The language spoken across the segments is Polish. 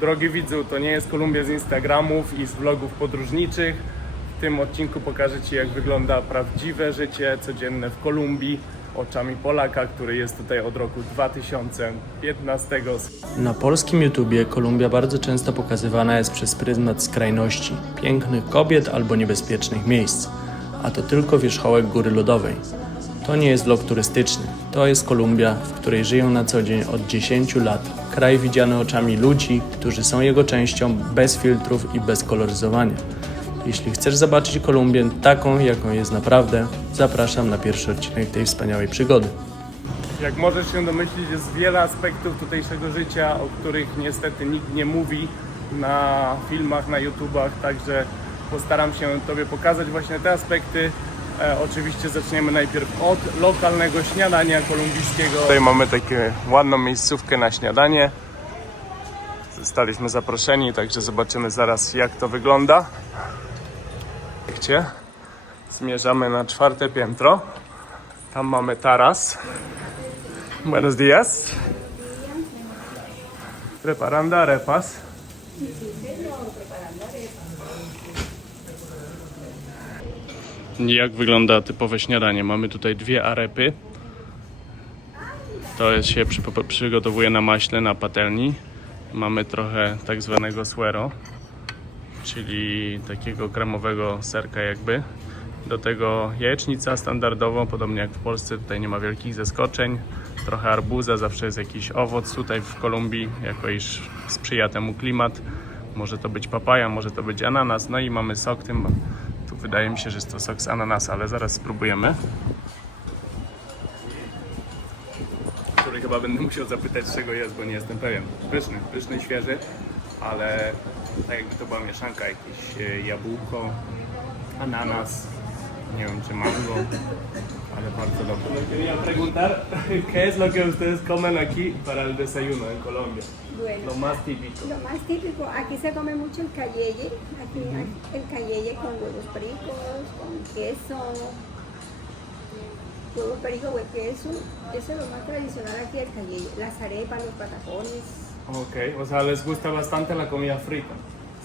Drogi widzu, to nie jest Kolumbia z Instagramów i z vlogów podróżniczych. W tym odcinku pokażę Ci, jak wygląda prawdziwe życie codzienne w Kolumbii oczami Polaka, który jest tutaj od roku 2015. Na polskim YouTubie Kolumbia bardzo często pokazywana jest przez pryzmat skrajności, pięknych kobiet albo niebezpiecznych miejsc, a to tylko wierzchołek góry lodowej. To nie jest vlog turystyczny, to jest Kolumbia, w której żyją na co dzień od 10 lat. Kraj widziany oczami ludzi, którzy są jego częścią, bez filtrów i bez koloryzowania. Jeśli chcesz zobaczyć Kolumbię taką, jaką jest naprawdę, zapraszam na pierwszy odcinek tej wspaniałej przygody. Jak możesz się domyślić, jest wiele aspektów tutejszego życia, o których niestety nikt nie mówi na filmach, na YouTubach, także postaram się Tobie pokazać właśnie te aspekty. Oczywiście zaczniemy najpierw od lokalnego śniadania kolumbijskiego. Tutaj mamy taką ładną miejscówkę na śniadanie. Zostaliśmy zaproszeni, także zobaczymy zaraz, jak to wygląda. Zmierzamy na 4. piętro. Tam mamy taras. Buenos días. Preparando arepas. Jak wygląda typowe śniadanie? Mamy tutaj 2 arepy. To jest, się przygotowuje na maśle, na patelni. Mamy trochę tak zwanego suero, czyli takiego kremowego serka jakby. Do tego jajecznica standardowo, podobnie jak w Polsce, tutaj nie ma wielkich zaskoczeń. Trochę arbuza, zawsze jest jakiś owoc tutaj w Kolumbii, jako iż sprzyja temu klimat. Może to być papaja, może to być ananas, no i mamy sok tym. Tu wydaje mi się, że jest to sok z ananasa, ale zaraz spróbujemy. Który chyba będę musiał zapytać, z czego jest, bo nie jestem pewien. Pyszny i świeży, ale tak jakby to była mieszanka, jakieś jabłko, ananas, nie wiem czy mango, ale bardzo dobre. Quería preguntar, ¿qué es lo que ustedes comen aquí para el desayuno en Colombia? Bueno, Lo más típico. lo más típico, aquí se come mucho el cayeye, aquí el cayeye con huevos pericos, con queso, huevo perico, huevo queso, eso es lo más tradicional aquí el cayeye, las arepas, los patacones. Ok, o sea, les gusta bastante la comida frita.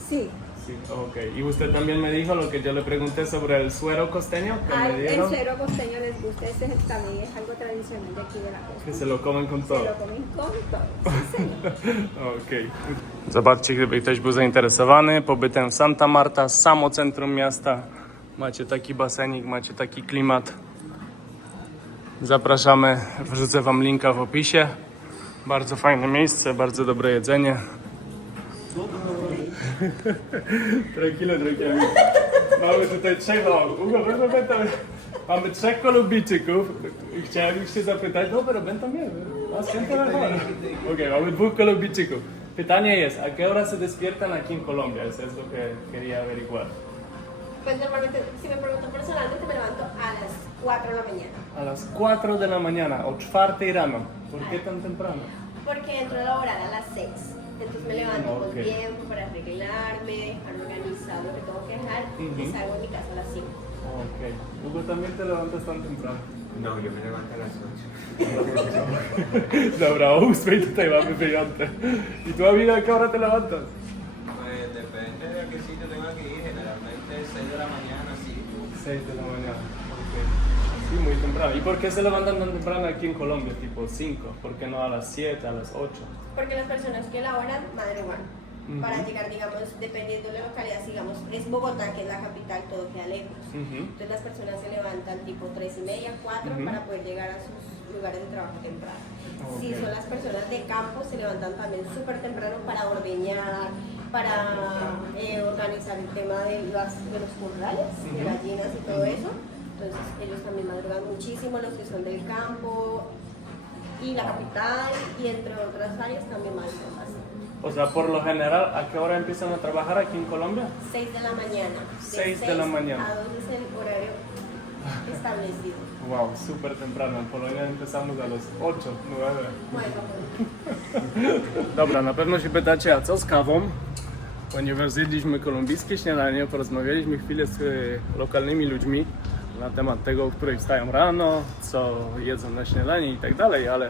Sí, Sí, ok. Y usted también me dijo lo que yo le pregunté sobre el suero costeño que me el dieron, suero costeño les gusta, ese también es algo tradicional de aquí de la costa. que se lo comen con Se todo. lo comen con todo, sí señor. Okej. Zobaczcie, gdyby ktoś był zainteresowany pobytem w Santa Marta, samo centrum miasta. Macie taki basenik, macie taki klimat. Zapraszamy, wrzucę Wam linka w opisie. Bardzo fajne miejsce, bardzo dobre jedzenie. Tranquilo. Mamy tutaj 3, mamy 3 Kolumbijczyków i chciałem ich się zapytać, no pero ven también, más gente mejor. Okej, mamy 2 Kolumbijczyków. Pytanie jest, ¿a qué hora se despiertan aquí en Colombia? Eso es lo que quería averiguar. Pues normalmente, si me pregunto personalmente, me levanto a las 4 de la mañana. A las 4 de la mañana o 4 rano. ¿Por qué tan temprano? Porque entro a laborar a las 6. Entonces me levanto Ok. con tiempo para arreglarme, dejar organizado lo que tengo que dejar y salgo de mi casa a las 5. Ok. Hugo, ¿también te levantas tan temprano? No, yo me levanto a las 8. Dobra, o 8 tutaj mamy wyjątek. I tu, amiga, ¿a qué hora te levantas? Pues depende de a qué sitio tenga que ir, generalmente 6 de la mañana, sí. 6 de la mañana. Okay. Sí, muy temprano. ¿Y por qué se levantan tan temprano aquí en Colombia? Tipo 5. ¿Por qué no a las 7, a las 8? Porque las personas que laboran madrugan. Para llegar, digamos, dependiendo de la localidad, digamos, es Bogotá, que es la capital, todo queda lejos. Entonces las personas se levantan tipo 3:30, 4 para poder llegar a sus lugares de trabajo temprano. Si son las personas de campo, se levantan también súper temprano para ordeñar, para organizar el tema de los corrales, de gallinas y todo eso. Entonces ellos también madrugan muchísimo, los que son del campo y la capital y entre otras áreas también madrugan bastante. O sea, por lo general, ¿a qué hora empiezan a trabajar aquí en Colombia? 6 de la mañana. 6 de la mañana. A 2 es el horario establecido. Wow, súper temprano. En Polonia empezamos a los 8, 9. Bueno, Dobra, na pewno się pytacie, a co z kawą? Ponieważ zjedliśmy kolumbijskie śniadanie, porozmawialiśmy chwilę z lokalnymi ludźmi na temat tego, o której wstają rano, co jedzą na śniadanie i tak dalej, ale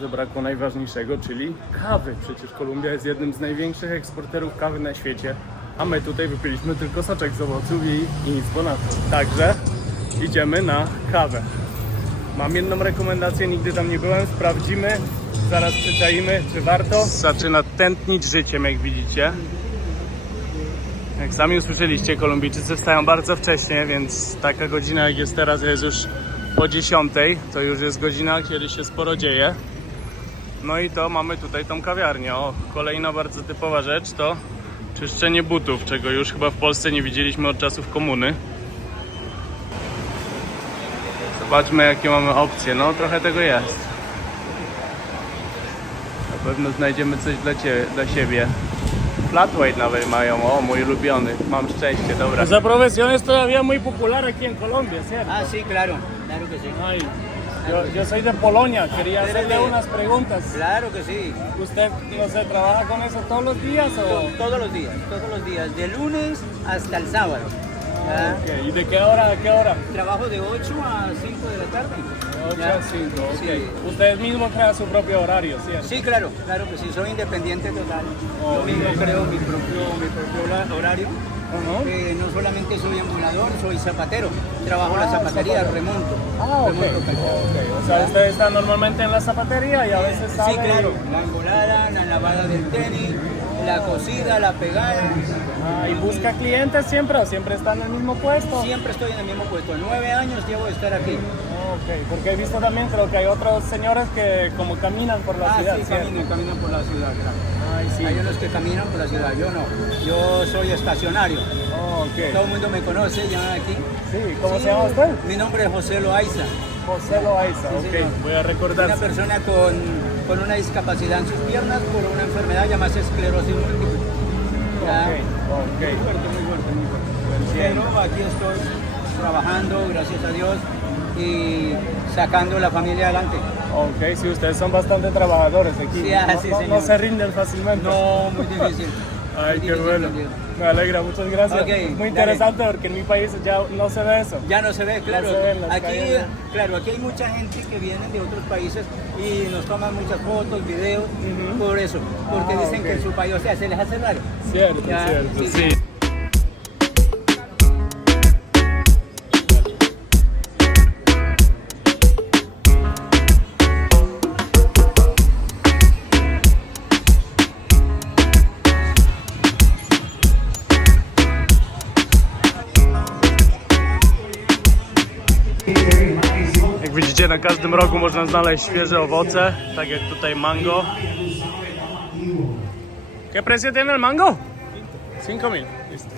zabrakło najważniejszego, czyli kawy. Przecież Kolumbia jest jednym z największych eksporterów kawy na świecie, a my tutaj wypiliśmy tylko soczek z owoców i nic ponadto. Także idziemy na kawę. Mam jedną rekomendację, nigdy tam nie byłem, sprawdzimy, zaraz przyczaimy, czy warto. Zaczyna tętnić życiem, jak widzicie. Jak sami usłyszeliście, Kolumbijczycy wstają bardzo wcześnie, więc taka godzina jak jest teraz jest już po 10, to już jest godzina, kiedy się sporo dzieje. No i to mamy tutaj tą kawiarnię. O, kolejna bardzo typowa rzecz to czyszczenie butów, czego już chyba w Polsce nie widzieliśmy od czasów komuny. Zobaczmy, jakie mamy opcje. No, trochę tego jest. Na pewno znajdziemy coś dla siebie. Flat white nawet mają. O, mój ulubiony. Mam szczęście, dobra. Esa profesión es todavía muy popular aquí en Colombia, ¿cierto? Ah, sí, claro, claro que sí. Ay, yo soy de Polonia. Quería hacerle unas preguntas. Claro que sí. ¿Usted, no sé, trabaja con eso todos los días o...? Todos los días, de lunes hasta el sábado. ¿Ya? Ok, ¿y de qué hora a qué hora? Trabajo de 8 a 5 de la tarde. 8 ¿Ya? a 5, ok. Sí. Usted mismo crea su propio horario, ¿cierto? Sí, claro, claro que sí, soy independiente total. Yo mismo creo mi propio horario. Ajá. No solamente soy embolador, soy zapatero. Trabajo la zapatería, remonto. Ah, ok. Remonto calzado. Okay. O sea, usted está normalmente en la zapatería y a veces sale... Sí, claro, la embolada, la lavada del tenis, la cosida, la pegada. Ah, ¿y busca clientes siempre o siempre está en el mismo puesto? Siempre estoy en el mismo puesto. 9 años llevo de estar aquí. Ok, porque he visto también, creo que hay otros señores que como caminan por la ciudad, Sí, ¿cierto? caminan por la ciudad, claro. Ay, sí. Hay unos que caminan por la ciudad, yo no. Yo soy estacionario. Oh, ok. Todo el mundo me conoce ya aquí. Sí, ¿cómo Sí, se llama usted? Mi nombre es José Loaiza. José Loaiza, Sí, ok, señor. voy a recordar. Una persona con una discapacidad en sus piernas por una enfermedad llamada esclerosis múltiple. Ya. Ok. Muy fuerte, muy fuerte, muy fuerte. Pero aquí estoy trabajando, gracias a Dios, y sacando la familia adelante. Ok, sí, ustedes son bastante trabajadores aquí. Sí, no, sí, no- señor. no se rinden fácilmente. No, muy difícil. Ay, Muy qué difícil bueno. también. Me alegra, muchas gracias. Ok, Muy dale. interesante porque en mi país ya no se ve eso. Ya no se ve, claro. se ve en las Aquí, calles, claro, aquí hay mucha gente que viene de otros países y nos toman muchas fotos, videos, por eso, porque Ah, dicen ok. que en su país, o sea, se les hace raro. Cierto, Ya, cierto, sí, sí. Jak widzicie, na każdym rogu można znaleźć świeże owoce, tak jak tutaj mango. ¿Qué precio tiene el mango? 5.000. Listo.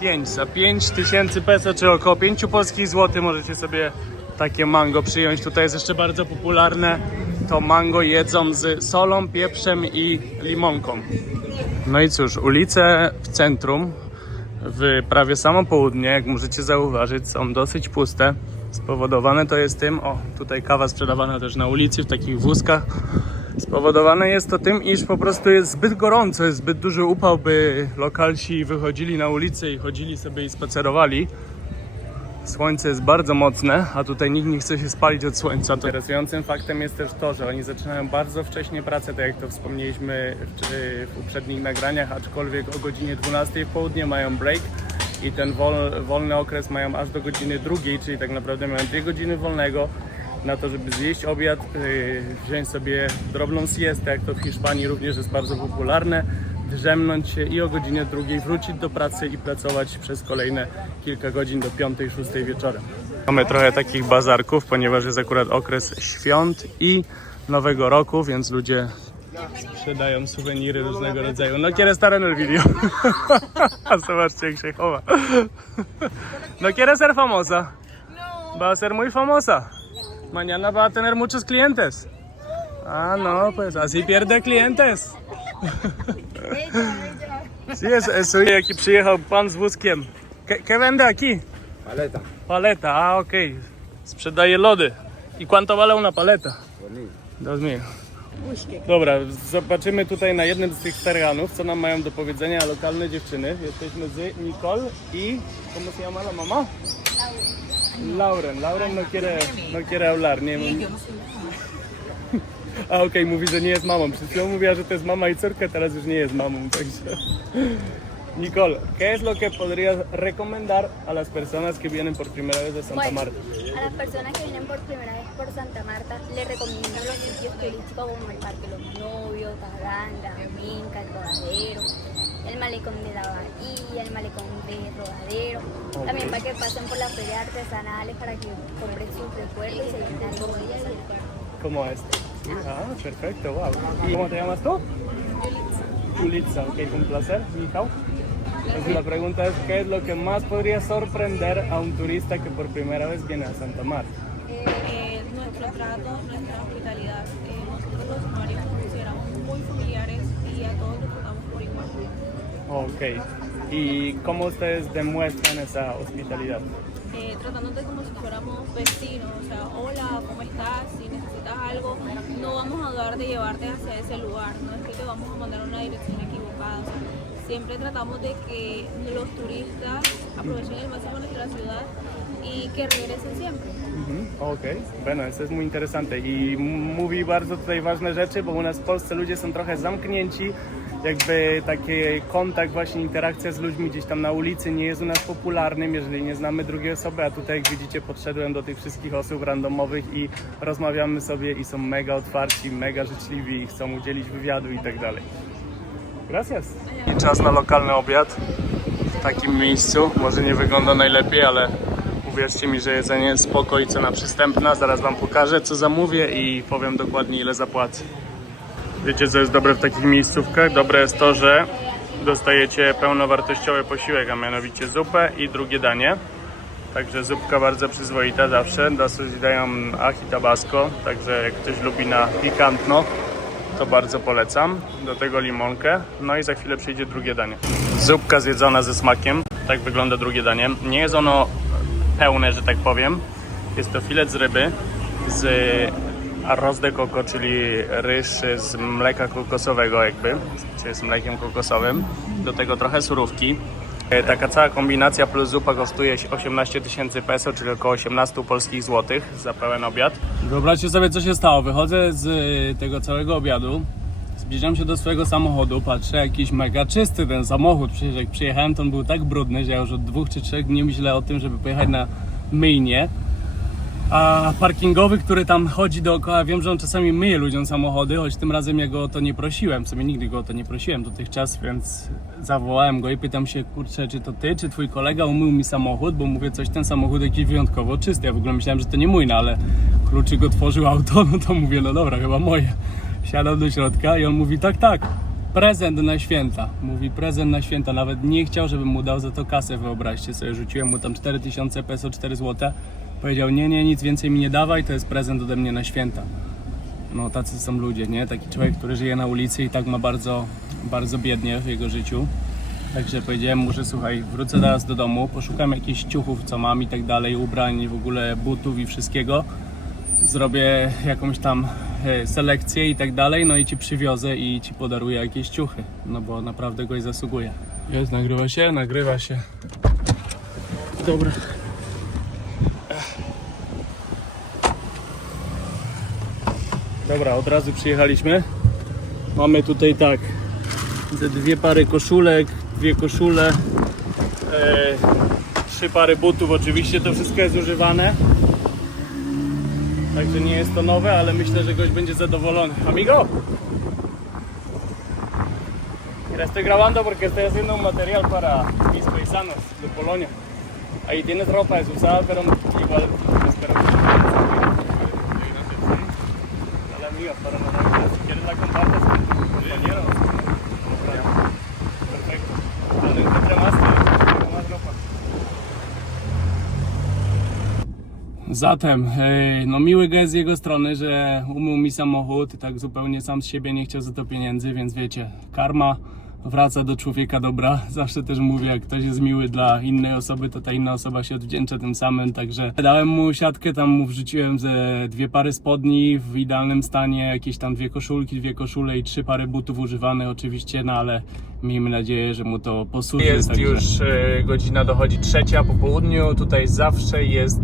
5 za 5,000 peso, czy około 5 polskich złotych możecie sobie takie mango przyjąć. Tutaj jest jeszcze bardzo popularne. To mango jedzą z solą, pieprzem i limonką. No i cóż, ulice w centrum w prawie samo południe, jak możecie zauważyć, są dosyć puste. Spowodowane to jest tym, o, tutaj kawa sprzedawana też na ulicy w takich wózkach. Spowodowane jest to tym, iż po prostu jest zbyt gorąco, jest zbyt duży upał, by lokalsi wychodzili na ulicę i chodzili sobie i spacerowali. Słońce jest bardzo mocne, a tutaj nikt nie chce się spalić od słońca. Interesującym faktem jest też to, że oni zaczynają bardzo wcześnie pracę, tak jak to wspomnieliśmy w poprzednich nagraniach, aczkolwiek o godzinie 12 w południe mają break i ten wolny okres mają aż do godziny 2, czyli tak naprawdę mają 2 godziny wolnego na to, żeby zjeść obiad, wziąć sobie drobną siestę, jak to w Hiszpanii również jest bardzo popularne, drzemnąć się i o godzinie 2 wrócić do pracy i pracować przez kolejne kilka godzin do 5-6 wieczorem. Mamy trochę takich bazarków, ponieważ jest akurat okres świąt i Nowego Roku, więc ludzie sprzedają suweniry różnego rodzaju. No quiere estar en el video. A zobaczcie, jak się chowa. No quiere ser famosa. Va a ser muy famosa. Mañana va a tener muchos clientes. Ah, no, pues así pierde clientes. Sí, eso. Jaki przyjechał pan z wózkiem. ¿Qué vende aquí? Paleta. Paleta, ah, ok. Sprzedaje lody. ¿Y cuánto vale una paleta? 2.000. Dobra, zobaczymy tutaj na jednym z tych targanów, co nam mają do powiedzenia lokalne dziewczyny. Jesteśmy z Nicole i... ¿Cómo se llama la mamá? Lauren. Lauren no quiere hablar. Nie, A okej, mówi, że nie jest mamą. Przed chwilą mówiła, że to jest mama i córka, teraz już nie jest mamą, także... Nicole, ¿qué es lo que podrías recomendar a las personas que vienen por primera vez a Santa Bueno, Marta? a las personas que vienen por primera vez por Santa Marta, les recomiendo los sitios turísticos como el Parque Los Novios, Taganga, Minca, El Rodadero, el Malecón de la Bahía, el Malecón de Rodadero. También para que pasen por las ferias artesanales para que compren sus recuerdos y se lleven algo de ellas. Como este. Sí. Ah, perfecto, wow. ¿Y cómo te llamas tú? Yulitza, ok, un placer, Michał. Entonces la pregunta es, ¿qué es lo que más podría sorprender a un turista que por primera vez viene a Santa Marta? Nuestro trato, nuestra hospitalidad. Nosotros los usuarios nos consideramos muy familiares y a todos los tratamos por igual. Ok. ¿Y cómo ustedes demuestran esa hospitalidad? Tratándote como si fuéramos vecinos, o sea, hola, ¿cómo estás? Si necesitas algo, no vamos a dudar de llevarte hacia ese lugar, no es que te vamos a mandar a una dirección equivocada. O sea, siempre tratamos de que los turistas aprovechen el máximo nuestra ciudad i que regresen siempre. Okej, bueno, to jest muy interesante i mówi bardzo tutaj ważne rzeczy, bo u nas w Polsce ludzie są trochę zamknięci, jakby taki kontakt, właśnie interakcja z ludźmi gdzieś tam na ulicy nie jest u nas popularnym, jeżeli nie znamy drugiej osoby, a tutaj jak widzicie podszedłem do tych wszystkich osób randomowych i rozmawiamy sobie i są mega otwarci, mega życzliwi i chcą udzielić wywiadu i tak dalej. Gracias. I czas na lokalny obiad w takim miejscu, może nie wygląda najlepiej, ale uwierzcie mi, że jedzenie jest spoko i cena przystępna. Zaraz wam pokażę, co zamówię i powiem dokładnie, ile zapłacę. Wiecie, co jest dobre w takich miejscówkach? Dobre jest to, że dostajecie pełnowartościowy posiłek, a mianowicie zupę i drugie danie. Także zupka bardzo przyzwoita zawsze. Dosyć dają ají tabasco, także jak ktoś lubi na pikantno, to bardzo polecam. Do tego limonkę. No i za chwilę przyjdzie drugie danie. Zupka zjedzona ze smakiem. Tak wygląda drugie danie. Nie jest ono pełne, że tak powiem. Jest to filet z ryby z arroz de coco, czyli ryż z mleka kokosowego jakby, czyli z mlekiem kokosowym. Do tego trochę surówki. Taka cała kombinacja plus zupa kosztuje 18 000 peso, czyli około 18 polskich złotych za pełen obiad. Wyobraźcie sobie, co się stało. Wychodzę z tego całego obiadu, zbliżam się do swojego samochodu, patrzę, jakiś mega czysty ten samochód. Przecież jak przyjechałem, to on był tak brudny, że ja już od 2 czy 3 dni myślę o tym, żeby pojechać na myjnię. A parkingowy, który tam chodzi dookoła, wiem, że on czasami myje ludziom samochody, choć tym razem ja go o to nie prosiłem. W sumie nigdy go o to nie prosiłem dotychczas, więc zawołałem go i pytam się, kurczę, czy to ty, czy twój kolega umył mi samochód, bo mówię, coś ten samochód jakiś wyjątkowo czysty. Ja w ogóle myślałem, że to nie mój, no ale kluczyk otworzył auto, no to mówię, no dobra, chyba moje. Siadam do środka i on mówi, tak, prezent na święta. Mówi, prezent na święta, nawet nie chciał, żebym mu dał za to kasę, wyobraźcie sobie, rzuciłem mu tam 4000 peso, 4 złote. Powiedział, nie, nic więcej mi nie dawaj, to jest prezent ode mnie na święta. No tacy są ludzie, nie? Taki człowiek, który żyje na ulicy i tak ma bardzo, bardzo biednie w jego życiu. Także powiedziałem mu, że słuchaj, wrócę teraz do domu, poszukam jakichś ciuchów, co mam i tak dalej, ubrań, w ogóle butów i wszystkiego. Zrobię jakąś tam selekcję i tak dalej, no i ci przywiozę i ci podaruję jakieś ciuchy, no bo naprawdę goś zasługuje. Jest, nagrywa się? Nagrywa się. Dobra. Dobra, od razu przyjechaliśmy. Mamy tutaj tak, te 2 pary koszulek, 2 koszule, 3 pary butów, oczywiście to wszystko jest używane. Także nie jest to nowe, ale myślę, że gość będzie zadowolony. Amigo! Mira, estoy grabando porque estoy haciendo un material para mis paisanos de Polonia. Ahí tienes ropa desusada, pero igual espero que amiga, para no, si quieres la compartes con tu compañero. Perfecto. Cuando encuentre más ropa. Zatem, no miły gest z jego strony, że umył mi samochód i tak zupełnie sam z siebie nie chciał za to pieniędzy, więc wiecie, karma wraca do człowieka dobra. Zawsze też mówię, jak ktoś jest miły dla innej osoby, to ta inna osoba się odwdzięcza tym samym, także dałem mu siatkę, tam mu wrzuciłem ze 2 pary spodni w idealnym stanie, jakieś tam 2 koszulki, 2 koszule i 3 pary butów używanych oczywiście, no ale miejmy nadzieję, że mu to posłuży. Jest także już godzina dochodzi 3 po południu, tutaj zawsze jest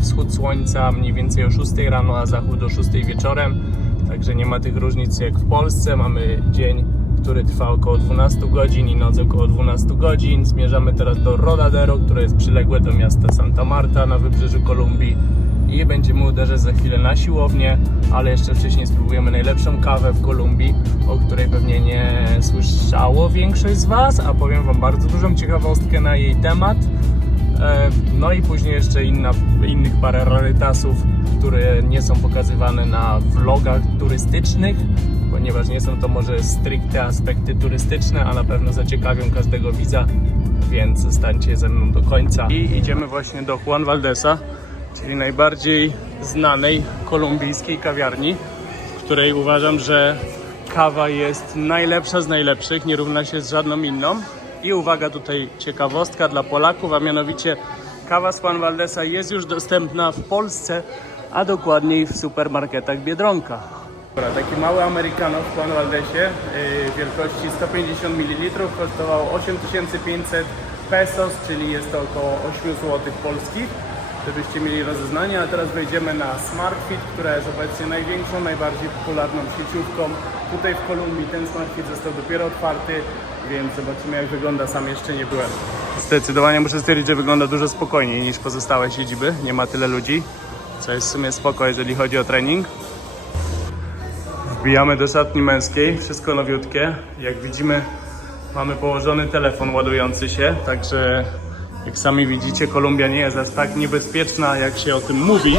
wschód słońca mniej więcej o 6 rano, a zachód o 6 wieczorem. Także nie ma tych różnic jak w Polsce. Mamy dzień, który trwa około 12 godzin i noc około 12 godzin. Zmierzamy teraz do Rodadero, które jest przyległe do miasta Santa Marta na wybrzeżu Kolumbii. I będziemy uderzać za chwilę na siłownię, ale jeszcze wcześniej spróbujemy najlepszą kawę w Kolumbii, o której pewnie nie słyszało większość z Was, a powiem Wam bardzo dużą ciekawostkę na jej temat. No i później jeszcze innych parę rarytasów, które nie są pokazywane na vlogach turystycznych, ponieważ nie są to może stricte aspekty turystyczne, a na pewno zaciekawią każdego widza, więc zostańcie ze mną do końca. I idziemy właśnie do Juan Valdeza, czyli najbardziej znanej kolumbijskiej kawiarni, w której uważam, że kawa jest najlepsza z najlepszych, nie równa się z żadną inną. I uwaga, tutaj ciekawostka dla Polaków, a mianowicie kawa z Juan Valdeza jest już dostępna w Polsce, a dokładniej w supermarketach Biedronka. Dobra, taki mały americano w Juan Valdezie wielkości 150 ml kosztował 8500 pesos, czyli jest to około 8 zł polskich, żebyście mieli rozeznanie. A teraz wejdziemy na SmartFit, która jest obecnie największą, najbardziej popularną sieciówką tutaj w Kolumbii. Ten SmartFit został dopiero otwarty, więc zobaczymy, jak wygląda. Sam jeszcze nie byłem. Zdecydowanie muszę stwierdzić, że wygląda dużo spokojniej niż pozostałe siedziby. Nie ma tyle ludzi, co jest w sumie spoko, jeżeli chodzi o trening. Wbijamy do szatni męskiej, wszystko nowiutkie. Jak widzimy, mamy położony telefon ładujący się, także jak sami widzicie, Kolumbia nie jest aż tak niebezpieczna, jak się o tym mówi.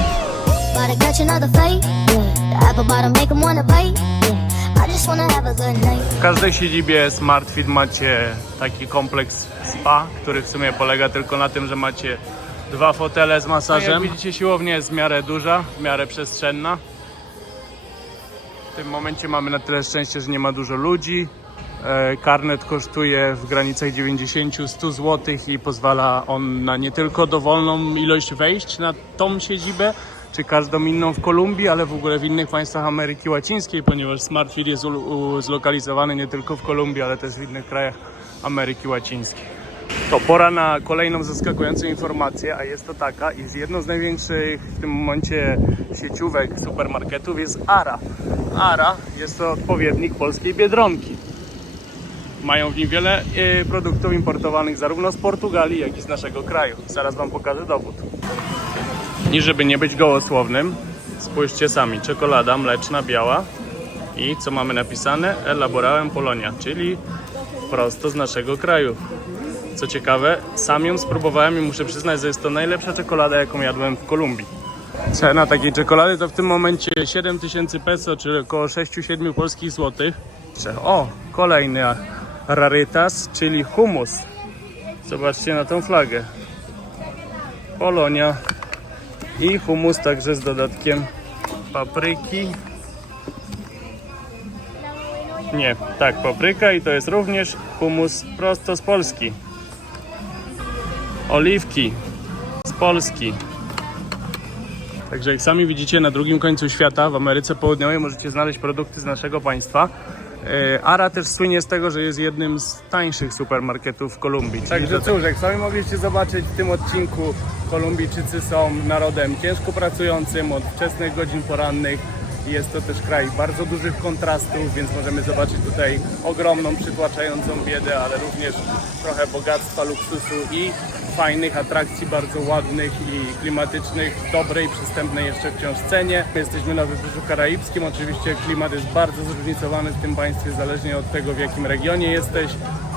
W każdej siedzibie SmartFit macie taki kompleks spa, który w sumie polega tylko na tym, że macie 2 fotele z masażem. Jak widzicie, siłownia jest w miarę duża, w miarę przestrzenna. W tym momencie mamy na tyle szczęście, że nie ma dużo ludzi. Karnet kosztuje w granicach 90-100 zł i pozwala on na nie tylko dowolną ilość wejść na tą siedzibę, czy każdą inną w Kolumbii, ale w ogóle w innych państwach Ameryki Łacińskiej, ponieważ SmartFit jest zlokalizowany nie tylko w Kolumbii, ale też w innych krajach Ameryki Łacińskiej. To pora na kolejną zaskakującą informację, a jest to taka, iż jedną z największych w tym momencie sieciówek supermarketów jest ARA. ARA jest to odpowiednik polskiej Biedronki. Mają w nim wiele produktów importowanych zarówno z Portugalii, jak i z naszego kraju. Zaraz Wam pokażę dowód. I żeby nie być gołosłownym, spójrzcie sami. Czekolada mleczna, biała i co mamy napisane? Elaborałem Polonia, czyli prosto z naszego kraju. Co ciekawe, sam ją spróbowałem i muszę przyznać, że jest to najlepsza czekolada, jaką jadłem w Kolumbii. Cena takiej czekolady to w tym momencie 7000 peso, czyli około 6-7 polskich złotych. O, kolejny rarytas, czyli hummus. Zobaczcie na tą flagę. Polonia i hummus także z dodatkiem papryki. Nie, tak, papryka i to jest również hummus prosto z Polski. Oliwki z Polski. Także jak sami widzicie, na drugim końcu świata, w Ameryce Południowej, możecie znaleźć produkty z naszego państwa. ARA też słynie z tego, że jest jednym z tańszych supermarketów w Kolumbii. Także cóż, jak sami mogliście zobaczyć w tym odcinku, Kolumbijczycy są narodem ciężko pracującym od wczesnych godzin porannych. Jest to też kraj bardzo dużych kontrastów, więc możemy zobaczyć tutaj ogromną, przytłaczającą biedę, ale również trochę bogactwa, luksusu i fajnych atrakcji, bardzo ładnych i klimatycznych, w dobrej, przystępnej jeszcze wciąż cenie. My jesteśmy na Wybrzeżu Karaibskim, oczywiście klimat jest bardzo zróżnicowany w tym państwie, zależnie od tego, w jakim regionie jesteś.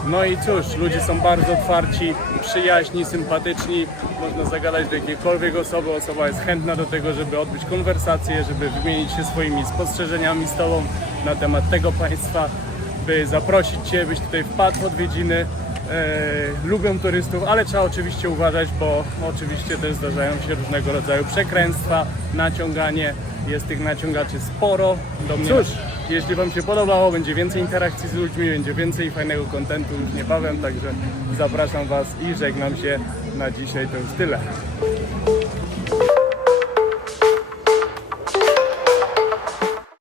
No i cóż, ludzie są bardzo otwarci, przyjaźni, sympatyczni, można zagadać do jakiejkolwiek osoby, osoba jest chętna do tego, żeby odbyć konwersację, żeby wymienić się swoimi spostrzeżeniami z Tobą na temat tego państwa, by zaprosić Cię, byś tutaj wpadł w odwiedziny. Lubią turystów, ale trzeba oczywiście uważać, bo oczywiście też zdarzają się różnego rodzaju przekręctwa, naciąganie, jest tych naciągaczy sporo. Cóż, jeśli Wam się podobało, będzie więcej interakcji z ludźmi, będzie więcej fajnego kontentu już niebawem, także zapraszam Was i żegnam się na dzisiaj, to już tyle.